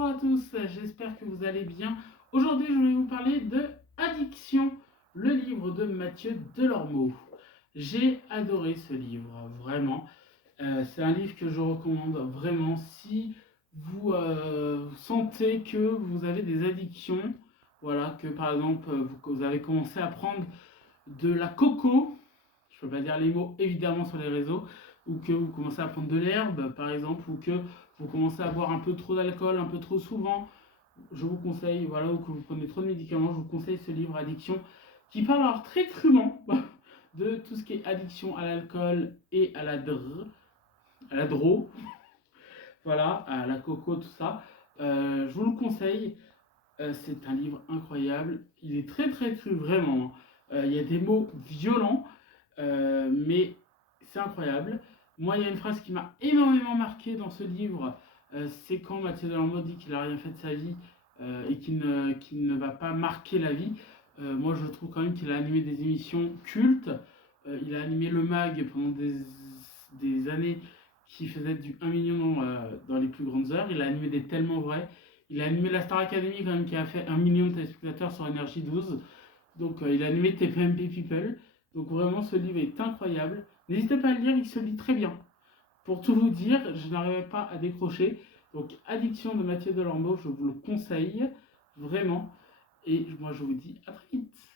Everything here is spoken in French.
bonjour à tous, j'espère que vous allez bien. Aujourd'hui, je vais vous parler de Addiction, le livre de Mathieu Delormeau. J'ai adoré ce livre, vraiment. C'est un livre que je recommande vraiment si vous sentez que vous avez des addictions. Voilà, que par exemple, vous avez commencé à prendre de la coco, je ne peux pas dire les mots évidemment sur les réseaux, ou que vous commencez à prendre de l'herbe par exemple, ou que vous commencez à boire un peu trop d'alcool, un peu trop souvent, je vous conseille, voilà, ou que vous prenez trop de médicaments, je vous conseille ce livre Addiction, qui parle alors très crûment de tout ce qui est addiction à l'alcool et à la dro, voilà, à la coco, tout ça. Je vous le conseille. C'est un livre incroyable. Il est très très cru, vraiment. Il y a des mots violents, mais c'est incroyable. Moi, il y a une phrase qui m'a énormément marqué dans ce livre. C'est quand Mathieu Delormeau dit qu'il n'a rien fait de sa vie et qu'il ne va pas marquer la vie. Moi, je trouve quand même qu'il a animé des émissions cultes. Il a animé le MAG pendant des années qui faisaient du 1 million dans les plus grandes heures. Il a animé des tellement vrais. Il a animé la Star Academy quand même qui a fait 1 million de téléspectateurs sur Énergie 12. Donc il a animé TPMP People. Donc vraiment ce livre est incroyable. N'hésitez pas à le lire, il se lit très bien. Pour tout vous dire, je n'arrivais pas à décrocher. Donc Addiction de Mathieu Delormeau, je vous le conseille vraiment. Et moi je vous dis à très vite.